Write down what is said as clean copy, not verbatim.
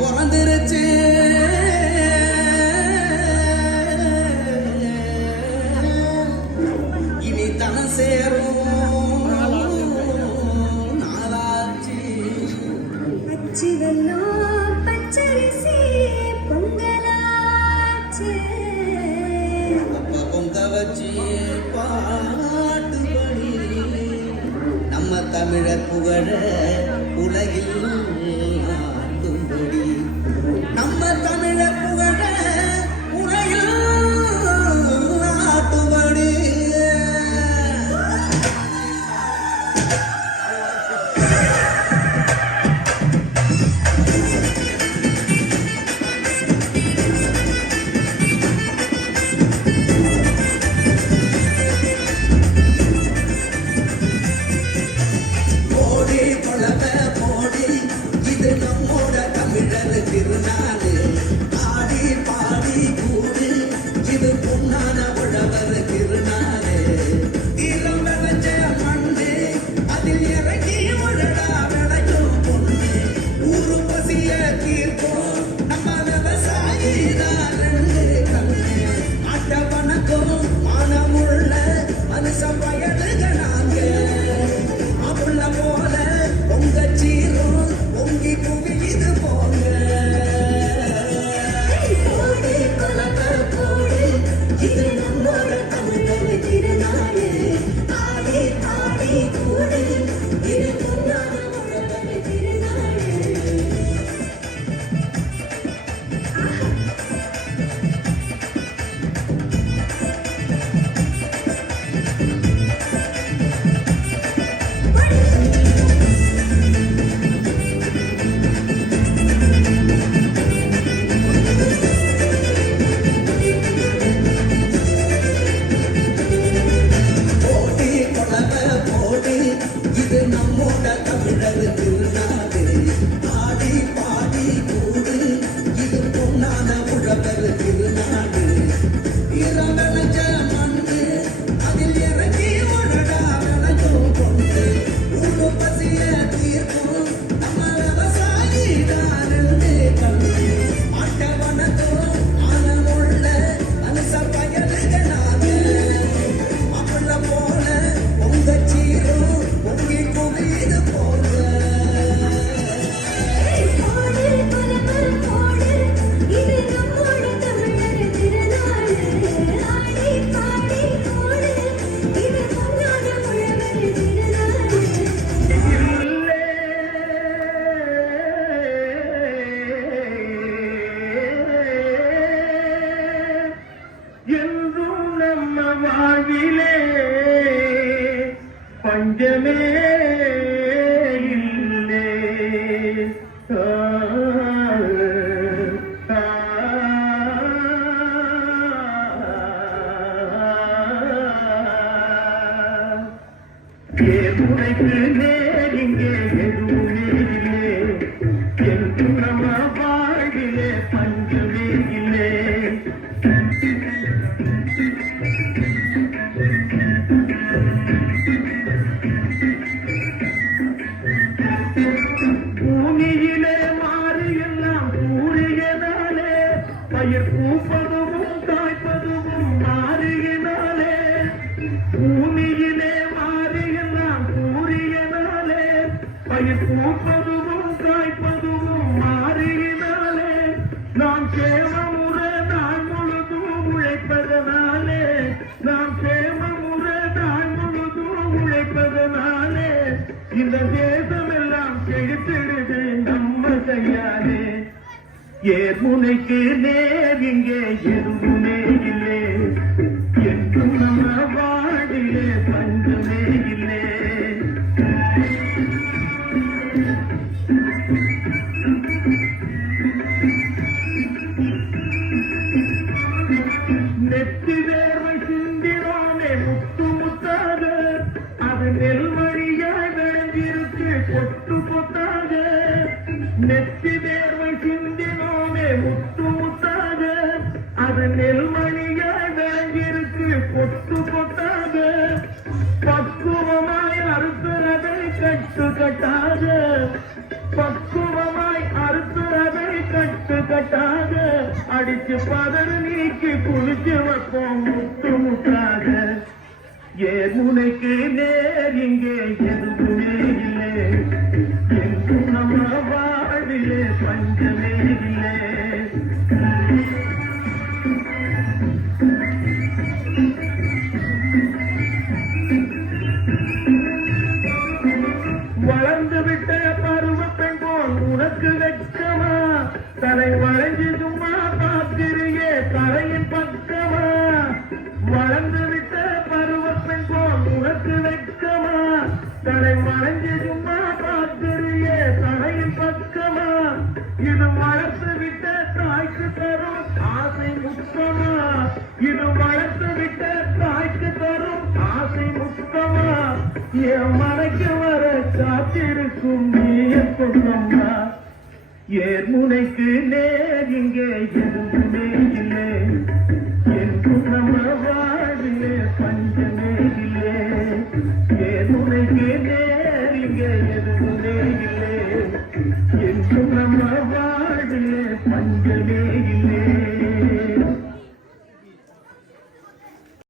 பிறந்துருச்சு இனி தன சேரும் நாளாச்சு பச்சி வெள்ளம் பச்சரிசி பொங்கலாச்சு அப்ப பொங்க வச்சு பாட்டு படி நம்ம தமிழர் புகழ உலகில் ஆட்டும்படி நம்ம தமிழர் புகழ உலகில் ஆட்டும்படி திருநாடு ஆடி பாடி கூடு இது பொன்னான உழவர் திருநாடு தீரம் விளைஞ்ச மண்ணு அதில் இறங்கி உழடா விளையும் பொண்ணு ஊரு பசிய தீர்ப்போம் நம்ம விவசாயி ரெண்டு கண்ணு ஆட்ட வணக்கம் மானமுள்ள மனுஷன் வயலுக நாங்க அப்புள்ள போல பொங்க சீரும் பொங்கி குவியுது போங்க இது நம்மோட தமிழர் திருநாடு ஆடி பாடி கூடு இது பொன்னான உழவர் திருநாடு இது நம்மோட தமிழர் திருநாடு ஆடி பாடி கூடு இது பொன்னான உழவர் திருநாடு தீரம் விளைஞ்ச மண்ணு அதில் இறங்கி உழடா விளையும் பொண்ணு ஊரு பசிய தீர்க்கும் நம்ம விவசாயி ரெண்டு கண்ணு ஆட்ட வணக்கம் ஆனமுள்ள மனுஷ பயலுக நாங்க அப்புள்ள போல பொங்க சீரும் பொங்கி குவியுது போங்க இது நம்மோட தமிழர் திருநாடு ஆடி பாடி கூடு இது பொன்னான உழவர் திருநாடு என்றும் நம்ம வாழ்விலே பஞ்சமே இல்லை ஏதுரைக்கு நேர் இங்கே எதுவுமே இல்லை என்றும் நம்ம வாழ்விலே பஞ்சமே இல்லை பூமியிலே மாறு எல்லாம் சூரியனாலே பயிர் பூப்பதுவும் காய்ப்பதுவும் மாறுகினாலே பூமியிலே மாறு எல்லாம் சூரியனாலே பயிர் பூப்பதுவும் காய்ப்பதுவும் மாறுகினாலே நாம் சேமமுற நாள் முழுதும் உழைப்பதனாலே நாம் சேமமுற நாள் முழுதும் உழைப்பதனாலே இந்த தேசமெல்லாம் செழித்திடுது நம்ம கையாலே ஏர்முனைக்கு நேர் இங்கே எதுவுமே இல்லை என்றும் நம்ம வாடிலே பஞ்சமே இல்லை நெத்தி வேர்வை சிந்திரோமே முத்து முத்தாக அது நெல்மணியாய் விளைஞ்சிருக்கு பொட்டு பொத்தாக நெத்தி வேர்வை சிந்தினோமே முத்து முத்தாக அது நெல்மணியாய் விளைஞ்சிருக்கு பொட்டு பொத்தாக பக்குவமாய் அறுத்துறதை கட்டு கட்டாக பக்குவமாய் அறுத்துறதை கட்டாக அடிச்சு பதறு நீக்கி குளிச்சு வைப்போம் முத்து முத்தாக. ஏர் முனைக்கு நேர் இங்கே எதுவுமே இல்லை, எங்கும் நம்ம வாழ்விலே பஞ்சமே இல்லை. வளர்ந்து விட்ட பருவ பெண் போல் உனக்கு வெட்கமா, தலை வளைஞ்சு சும்மா பார்க்கிறியே தலையின் பக்கமா. வளர்ந்து விட்ட பருவ பெண் போல் உனக்கு வெட்கமா, தலை வளைஞ்சு சும்மா பார்க்கிறியே தலையின் பக்கமா. இது வளர்த்து விட்ட தாய்க்கு தரும் ஆசை முத்தமா, இது வளர்த்து விட்ட தாய்க்கு தரும் ஆசை முத்தமா. என் மனைக்கு வர காத்திருக்கும் நீய சொந்தம்மா. ஏர் முனைக்கு நேர் இங்கே எதுவுமே இல்லை, எங்கும் நம்ம வாழ்விலே பஞ்சமே இல்லை. ஏர் முனைக்கு நேர் இங்கே எதுவுமே இல்லை.